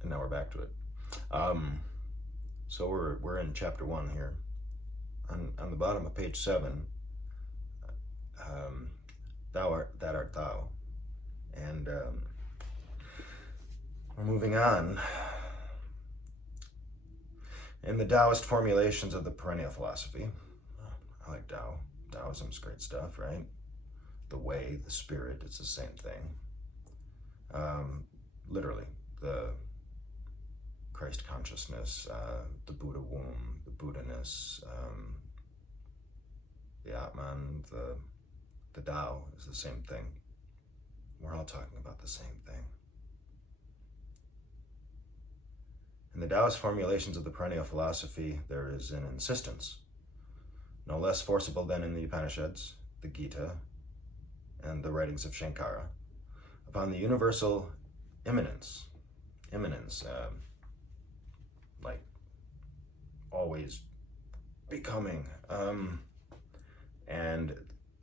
And now we're back to it. So we're in chapter 1 here. On the bottom of page 7, thou art thou. And we're moving on. In the Taoist formulations of the Perennial philosophy, I like Tao. Taoism's great stuff, right? The way, the spirit, it's the same thing. Literally, the Christ consciousness, the Buddha womb, the Buddha-ness, the Atman, the Tao is the same thing. We're all talking about the same thing. In the Taoist formulations of the Perennial philosophy, there is an insistence, no less forcible than in the Upanishads, the Gita, and the writings of Shankara, upon the universal immanence, like always becoming, and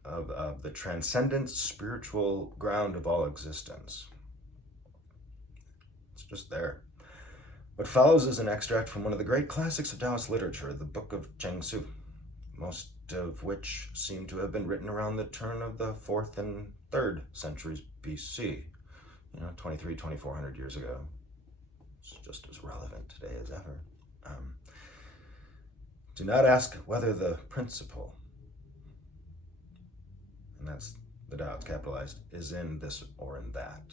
of the transcendent spiritual ground of all existence. It's just there. What follows is an extract from one of the great classics of Taoist literature, the Book of Cheng Su, most of which seem to have been written around the turn of the 4th and 3rd centuries BC, 2,400 years ago. It's just as relevant today as ever. Do not ask whether the principle, and that's the Tao, it's capitalized, is in this or in that.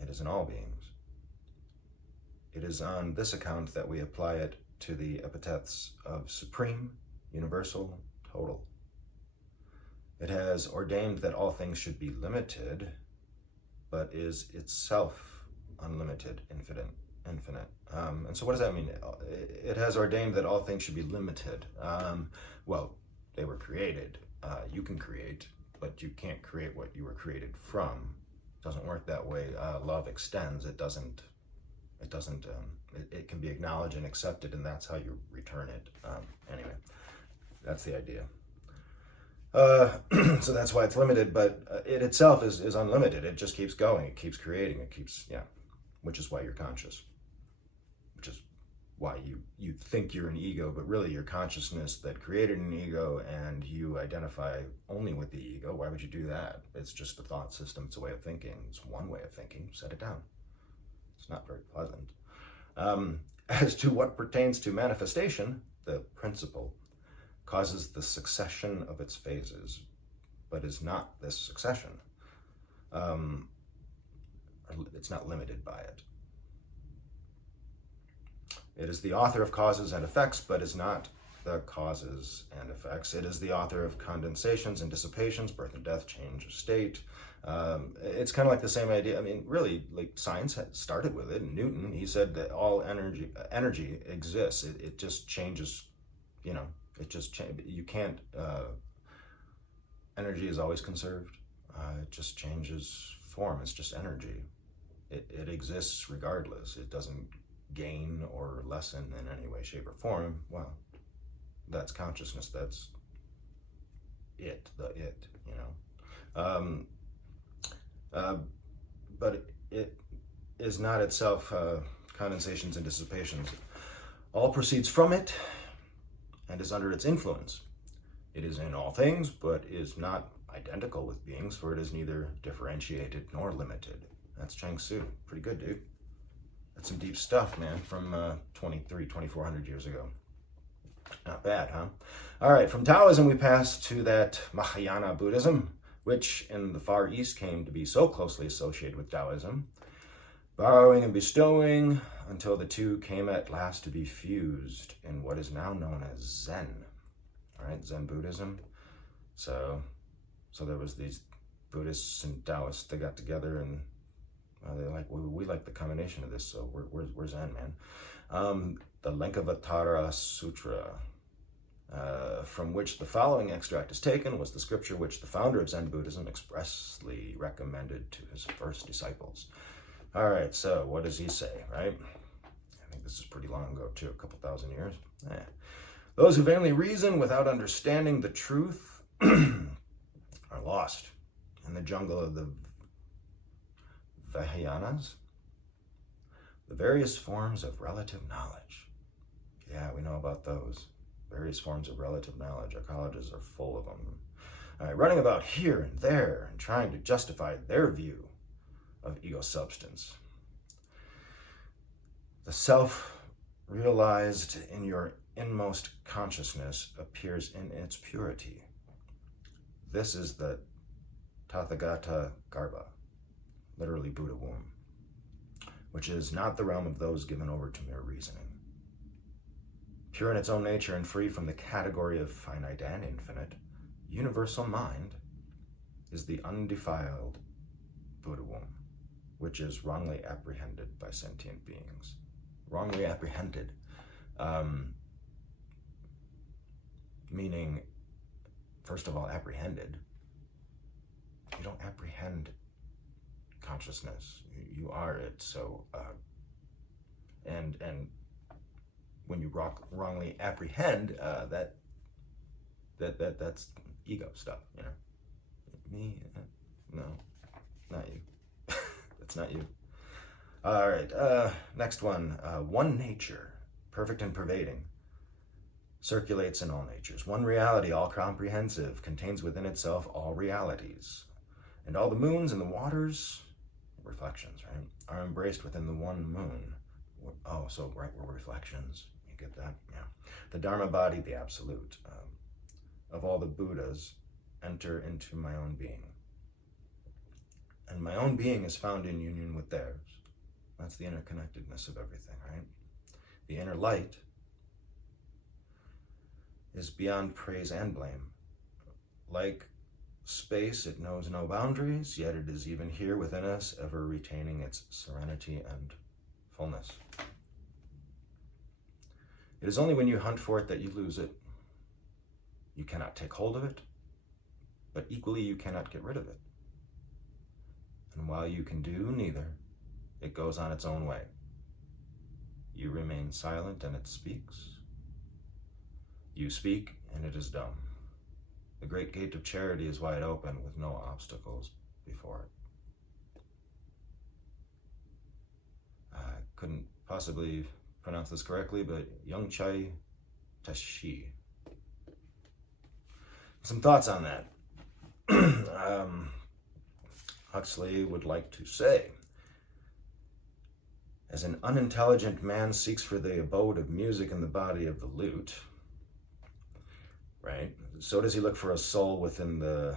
It is in all beings. It is on this account that we apply it to the epithets of supreme, universal, total. It has ordained that all things should be limited, but is itself unlimited, infinite. And so what does that mean? It has ordained that all things should be limited. Well, they were created. You can create, but you can't create what you were created from. It doesn't work that way. Love extends. It doesn't. It can be acknowledged and accepted, and that's how you return it. Anyway, that's the idea. So that's why it's limited, but it itself is unlimited. It just keeps going. It keeps creating. It keeps, which is why you're conscious. Which is why you think you're an ego, but really you're consciousness that created an ego, and you identify only with the ego. Why would you do that? It's just a thought system. It's a way of thinking. It's one way of thinking. Set it down. It's not very pleasant. As to what pertains to manifestation, the principle causes the succession of its phases, but is not this succession. It's not limited by it. It is the author of causes and effects, but is not the causes and effects. It is the author of condensations and dissipations, birth and death, change of state. It's kind of like the same idea. I mean, really, like science had started with it. Newton, he said that all energy exists. It just changes, it just changes. You can't, energy is always conserved. It just changes form. It's just energy. It exists regardless. It doesn't gain or lessen in any way, shape, or form. Well, that's consciousness. That's it, but it is not itself condensations and dissipations. All proceeds from it and is under its influence. It is in all things, but is not identical with beings, for it is neither differentiated nor limited. That's Cheng Su. Pretty good, dude. That's some deep stuff, man, from 2,400 years ago. Not bad, huh? All right, from Taoism we pass to that Mahayana Buddhism, which in the Far East came to be so closely associated with Taoism, borrowing and bestowing until the two came at last to be fused in what is now known as Zen. All right, Zen Buddhism. So there was these Buddhists and Taoists that got together, and they're like, we like the combination of this, so we're Zen, man. The Lankavatara Sutra, from which the following extract is taken, was the scripture which the founder of Zen Buddhism expressly recommended to his first disciples. All right, so what does he say, right? I think this is pretty long ago, too, a couple thousand years. Those who vainly reason without understanding the truth are lost in the jungle of the Vahayanas. The various forms of relative knowledge. Yeah, we know about those. Various forms of relative knowledge. Our colleges are full of them. All right, running about here and there and trying to justify their view of ego substance. The self realized in your inmost consciousness appears in its purity. This is the Tathagata Garbha, literally Buddha womb, which is not the realm of those given over to mere reasoning. Pure in its own nature and free from the category of finite and infinite, universal mind is the undefiled Buddha womb, which is wrongly apprehended by sentient beings. Wrongly apprehended, meaning, first of all, apprehended. You don't apprehend consciousness. You are it. So, and when you wrongly apprehend, that's ego stuff. You know, me, no, not you. That's not you. All right. Next one. One nature, perfect and pervading, circulates in all natures. One reality, all comprehensive, contains within itself all realities. And all the moons and the waters, reflections, right, are embraced within the one moon. Oh, so right, we're reflections. You get that? Yeah. The Dharma body, the absolute, of all the Buddhas, enter into my own being. And my own being is found in union with theirs. That's the interconnectedness of everything, right? The inner light is beyond praise and blame. Like space, it knows no boundaries, yet it is even here within us, ever retaining its serenity and fullness. It is only when you hunt for it that you lose it. You cannot take hold of it, but equally you cannot get rid of it. And while you can do neither, it goes on its own way. You remain silent and it speaks. You speak and it is dumb. The great gate of charity is wide open with no obstacles before it. I couldn't possibly pronounce this correctly, but Yongchai Tashi. Some thoughts on that. Huxley would like to say, as an unintelligent man seeks for the abode of music in the body of the lute, right? So does he look for a soul within the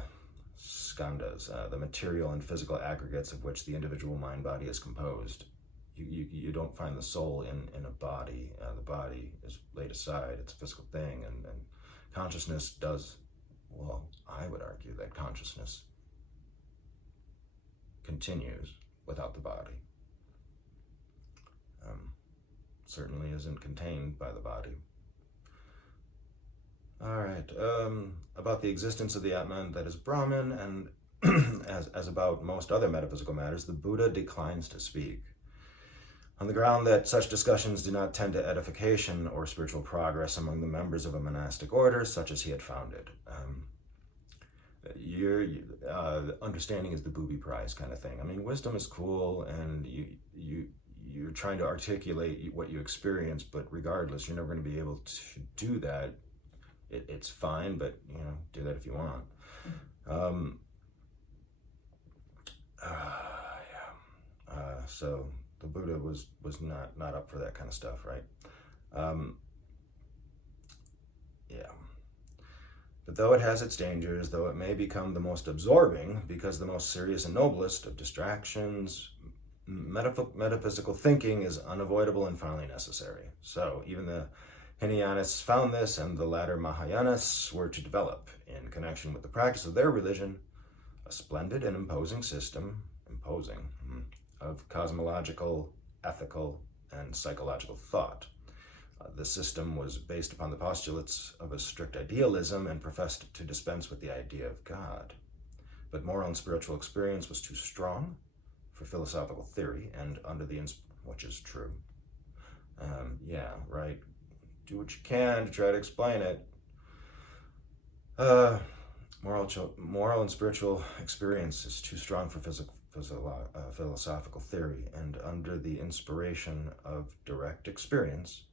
skandhas, the material and physical aggregates of which the individual mind-body is composed. You don't find the soul in a body. The body is laid aside. It's a physical thing, and consciousness does, well, I would argue that consciousness continues without the body. Certainly isn't contained by the body. All right, about the existence of the Atman, that is Brahman, and as about most other metaphysical matters, the Buddha declines to speak, on the ground that such discussions do not tend to edification or spiritual progress among the members of a monastic order such as he had founded. Understanding is the booby prize kind of thing. I mean, wisdom is cool, and you're trying to articulate what you experience, but regardless, you're never going to be able to do that. It's fine, but do that if you want. So the Buddha was not up for that kind of stuff, right? But though it has its dangers, though it may become the most absorbing, because the most serious and noblest of distractions, metaphysical thinking is unavoidable and finally necessary. So even the Hinayanists found this, and the latter Mahayanists were to develop, in connection with the practice of their religion, a splendid and imposing system, of cosmological, ethical, and psychological thought. The system was based upon the postulates of a strict idealism and professed to dispense with the idea of God. But moral and spiritual experience was too strong for philosophical theory, and under the which is true. Right. Do what you can to try to explain it. Moral and spiritual experience is too strong for philosophical theory, and under the inspiration of direct experience,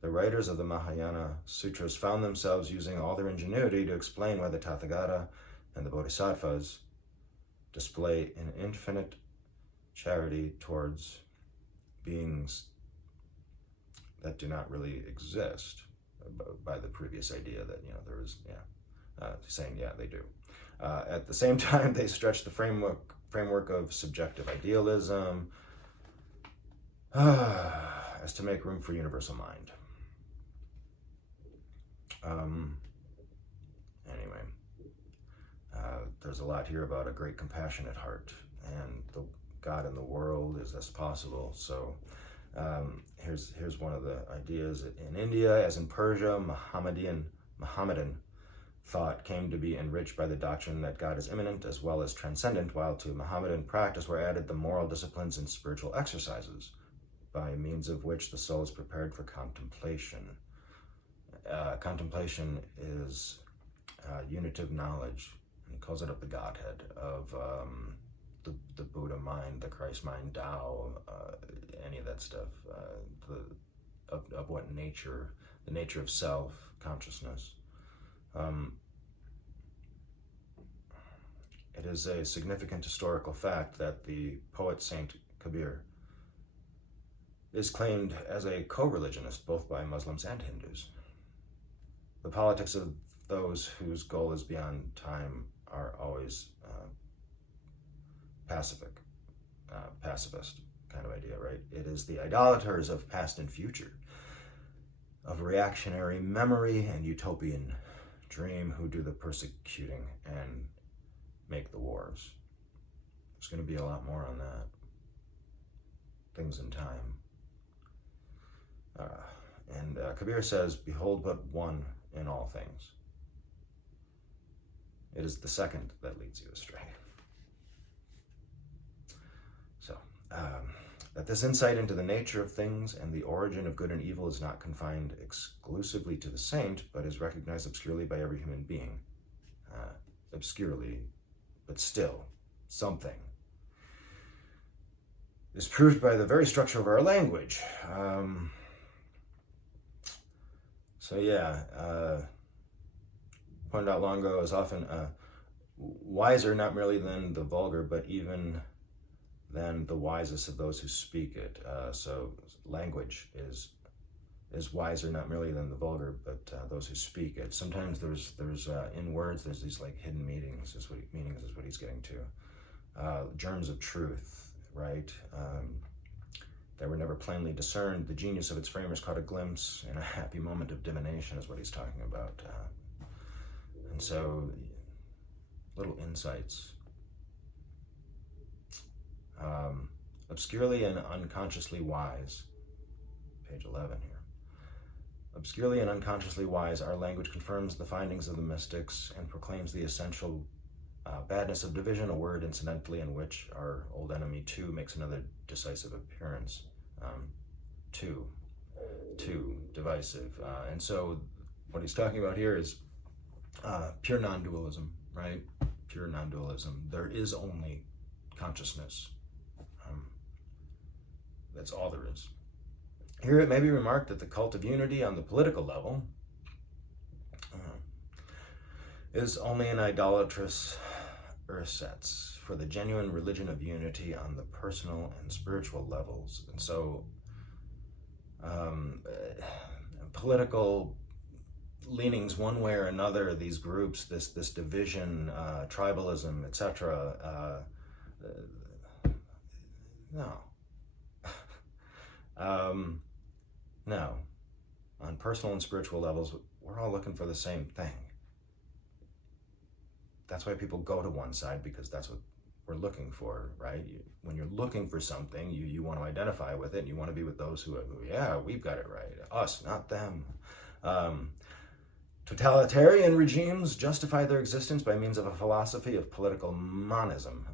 the writers of the Mahayana Sutras found themselves using all their ingenuity to explain why the Tathagata and the Bodhisattvas display an infinite charity towards beings that do not really exist, by the previous idea that, there is, saying, they do. At the same time, they stretch the framework of subjective idealism as to make room for universal mind. Anyway, there's a lot here about a great compassionate heart and the God in the world. Is this possible? So here's one of the ideas. In India, as in Persia, Mohammedan thought came to be enriched by the doctrine that God is immanent as well as transcendent, while to Mohammedan practice were added the moral disciplines and spiritual exercises, by means of which the soul is prepared for contemplation. Contemplation is unitive knowledge, and he calls it up the Godhead of the Buddha mind, the Christ mind, Tao, any of that stuff, of what nature, the nature of self, consciousness. It is a significant historical fact that the poet Saint Kabir is claimed as a co-religionist both by Muslims and Hindus. The politics of those whose goal is beyond time are always pacifist kind of idea, right? It is the idolaters of past and future, of reactionary memory and utopian dream who do the persecuting and make the wars. There's going to be a lot more on that. Things in time. And Kabir says, behold but one in all things. It is the second that leads you astray. So, that this insight into the nature of things and the origin of good and evil is not confined exclusively to the saint, but is recognized obscurely by every human being. Obscurely, but still, something. Is proved by the very structure of our language. Pointed out long ago, is often wiser not merely than the vulgar, but even than the wisest of those who speak it. So language is wiser not merely than the vulgar, but those who speak it. Sometimes there's in words there's these like hidden meanings. Is what he's getting to. Germs of truth, right? That were never plainly discerned. The genius of its framers caught a glimpse in a happy moment of divination is what he's talking about. And so, little insights. Obscurely and unconsciously wise. Page 11 here. Obscurely and unconsciously wise, our language confirms the findings of the mystics and proclaims the essential badness of division, a word incidentally in which our old enemy too makes another decisive appearance. Two, divisive. And so what he's talking about here is pure non-dualism, right? Pure non-dualism. There is only consciousness. That's all there is. Here it may be remarked that the cult of unity on the political level is only an idolatrous ersatz for the genuine religion of unity on the personal and spiritual levels. And so political leanings one way or another, these groups, this division, tribalism, etc. No. No. On personal and spiritual levels, we're all looking for the same thing. That's why people go to one side, because that's what we're looking for, right? When you're looking for something, you want to identify with it, and you want to be with those who we've got it right. Us, not them. Totalitarian regimes justify their existence by means of a philosophy of political monism.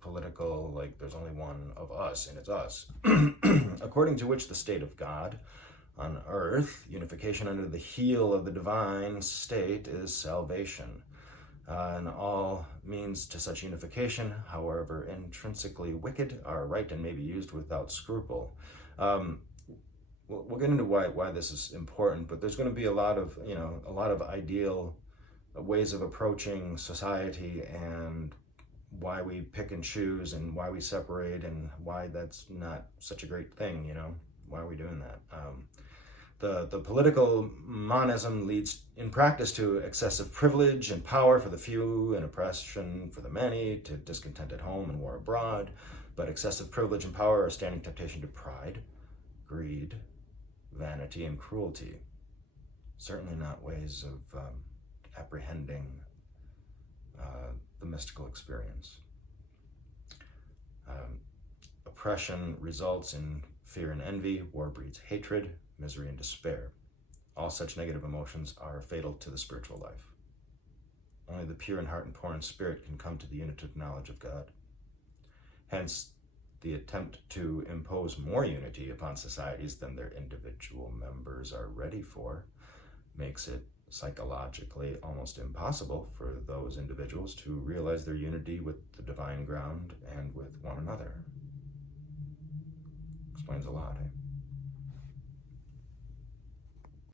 Political, like there's only one of us, and it's us. According to which the state of God on earth, unification under the heel of the divine state, is salvation. and all means to such unification, however intrinsically wicked, are right and may be used without scruple. We'll get into why this is important, but there's going to be a lot of ideal ways of approaching society, and why we pick and choose, and why we separate, and why that's not such a great thing. Why are we doing that? The political monism leads in practice to excessive privilege and power for the few and oppression for the many, to discontent at home and war abroad. But excessive privilege and power are a standing temptation to pride, greed, vanity, and cruelty. Certainly not ways of apprehending the mystical experience. Oppression results in fear and envy. War breeds hatred, misery, and despair. All such negative emotions are fatal to the spiritual life. Only the pure in heart and poor in spirit can come to the unitive knowledge of God. Hence, the attempt to impose more unity upon societies than their individual members are ready for makes it psychologically almost impossible for those individuals to realize their unity with the divine ground and with one another. Explains a lot, eh?